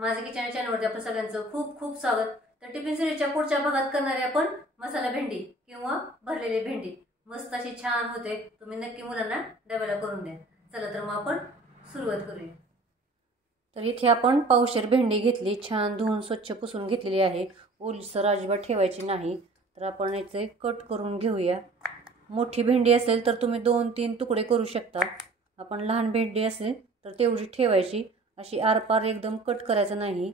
माझ्या किचन चॅनलवरती आपलं सगळ्यांचं खूप खूप स्वागत। तर टिफिन सिरीजच्या पुढच्या भागात करणारे आपण मसाला भेंडी किंवा भरलेली भेंडी। मस्त अशी छान होते, तुम्ही नक्की मुलांना डब्याला करून द्या। चला तर मग आपण सुरुवात करूया। तर इथे आपण पावशेर भेंडी घेतली, छान धुवून स्वच्छ पुसून घेतलेली आहे। ओलसर अजिबात ठेवायची नाही। तर आपण याचे कट करून घेऊया। मोठी भेंडी असेल तर तुम्ही 2-3 तुकडे करू शकता। आपण लहान भेंडी असेल तर तेवढी ठेवायची, अशी आरपार एकदम कट करायचं नाही।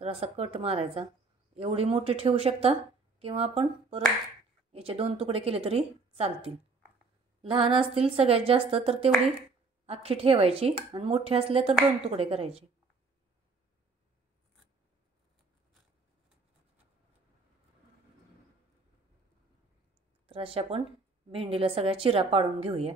तर असा कट मारायचा। एवढी मोठी ठेवू शकता किंवा आपण परत याचे 2 तुकडे केले तरी चालतील। लहान असतील सगळ्यात जास्त तर तेवढी अख्खी ठेवायची आणि मोठे असले तर 2 तुकडे करायचे। तर अशा आपण भेंडीला सगळ्या चिरा पाडून घेऊया।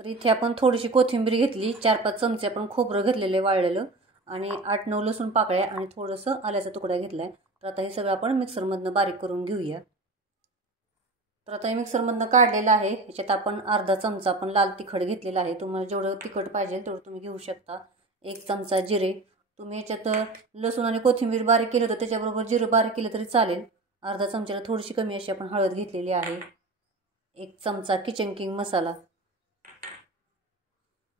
तर इथे आपण थोडीशी कोथिंबीर घेतली, 4-5 चमचे आपण खोबरं घेतलेले वाळलेलं आणि 8-9 लसूण पाकळ्या आणि थोडंसं आल्याचा तुकडा घेतलाय। तर आता हे सगळं आपण मिक्सरमधनं बारीक करून घेऊया। तर आता हे मिक्सरमधनं काढलेलं आहे। याच्यात आपण अर्धा चमचा आपण लाल तिखट घेतलेला आहे। तुम्हाला जेवढं तिखट पाहिजे तेवढं तुम्ही घेऊ शकता। 1 चमचा जिरे, तुम्ही याच्यात लसूण आणि कोथिंबीर बारीक केलं तर त्याच्याबरोबर जिरे बारीक केलं तरी चालेल। अर्धा चमच्याला थोडीशी कमी अशी आपण हळद घेतलेली आहे। 1 चमचा किचन किंग मसाला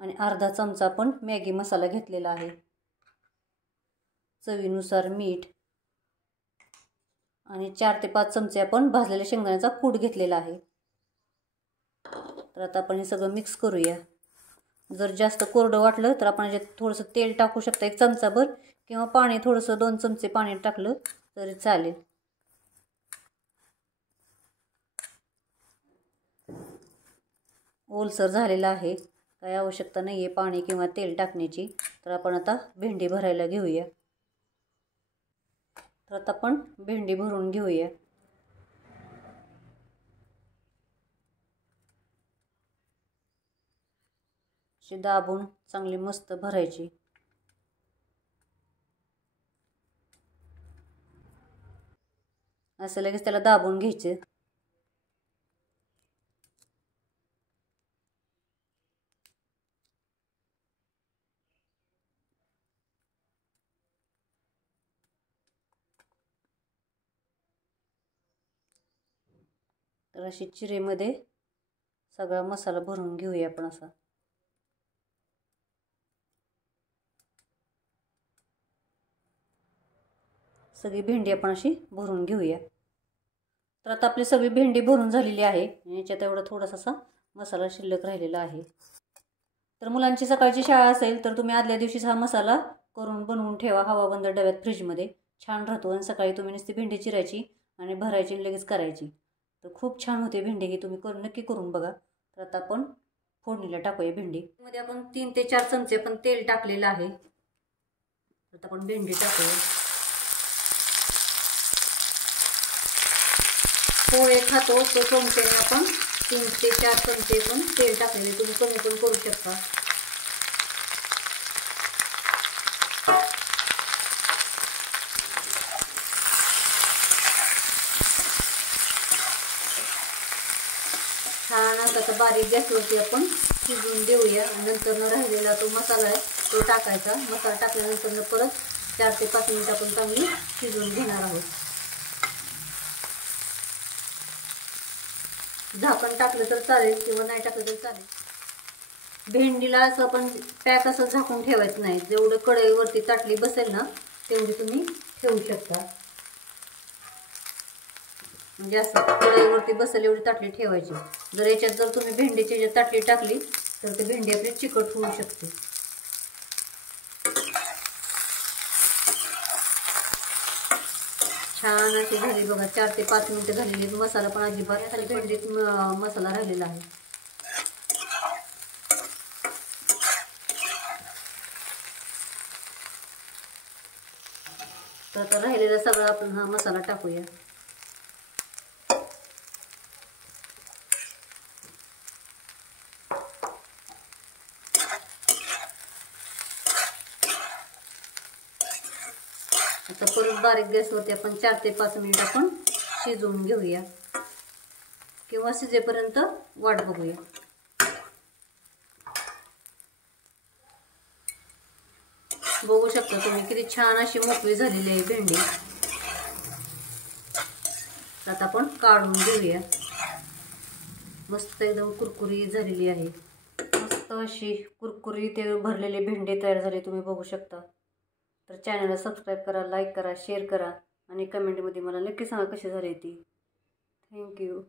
आणि अर्धा चमचा आपण मॅगी मसाला घेतलेला आहे। चवीनुसार मीठ आणि 4 ते 5 चमचे आपण भाजलेल्या शेंगदाण्याचा कूट घेतलेला आहे। तर आता आपण हे सगळं मिक्स करूया। जर जास्त कोरडं वाटलं तर आपण याच्यात थोडंसं तेल टाकू शकता 1 चमचाभर, किंवा पाणी थोडंसं 2 चमचे पाणी टाकलं तरी चालेल। ओलसर झालेला आहे, काही आवश्यकता नाही आहे पाणी किंवा तेल टाकण्याची। तर आपण आता भेंडी भरायला घेऊया। तर आता आपण भेंडी भरून घेऊया। अशी दाबून चांगली मस्त भरायची। असं लगेच त्याला दाबून घ्यायचे। तर अशी चिरेमध्ये सगळा मसाला भरून घेऊया आपण असा। सगळी भेंडी आपण अशी भरून घेऊया। तर आता आपली सगळी भेंडी भरून झालेली आहे। याच्यात एवढा थोडासा असा मसाला शिल्लक राहिलेला आहे। तर मुलांची सकाळची शाळा असेल तर तुम्ही आदल्या दिवशीच हा मसाला करून बनवून ठेवा हवाबंद डब्यात फ्रीजमध्ये, छान राहतो। आणि सकाळी तुम्ही नुसती भेंडी चिरायची आणि भरायची आणि लगेच करायची। तर खूप छान होते भेंडी, ही तुम्ही नक्की करून बघा। तर आता आपण फोडणीला टाकूया भेंडी। मध्ये आपण 3 ते 4 चमचे पण तेल टाकलेलं आहे। आता आपण भेंडी टाकूया। पोहे खातो तो चमच्याने आपण 3 ते 4 चमचे पण तेल टाकलेले, तुम्ही कमी पण करू शकता। छान असं बारीक गॅसवरती आपण शिजवून देऊया। नंतर राहिलेला तो मसाला आहे तो टाकायचा। मसाला टाकल्यानंतर परत 4 ते 5 मिनिट आपण चांगली शिजवून घेणार आहोत। झाकण टाकलं तर चालेल किंवा नाही टाकलं तर चालेल। भेंडीला असं आपण पॅक असं झाकून ठेवायचं नाही, जेवढं कढईवरती ताटली बसेल ना तेवढी तुम्ही ठेवू शकता। म्हणजे असं कढईवरती बसेल एवढी ताटली ठेवायची। जर याच्यात जर तुम्ही भेंडीची ताटली टाकली तर ते भेंडी आपली चिकट होऊ शकते। छान अशी झाली बघा, 4 ते 5 मिनिटं झालेली। मसाला पण अजिबात खाली भेंडीत मसाला राहिलेला आहे। तर आता राहिलेला सगळा आपण हा मसाला टाकूया। आता परत बारीक गॅसवरती आपण 4 ते 5 मिनिट आपण शिजवून घेऊया। किंवा शिजेपर्यंत वाट बघूया. बघू शकता तुम्ही किती छान अशी मोकळी झालेली आहे भेंडी. आता आपण काढून घेऊया. मस्त एकदम कुरकुरीत झालेली आहे. मस्त अशी कुरकुरीत भरलेली भेंडी तयार झाली, तुम्ही बघू शकता. तर चॅनलला सबस्क्राईब करा, लाईक करा, शेअर करा आणि कमेंटमध्ये मला नक्की सांगा कशी झाली ती. थँक्यू.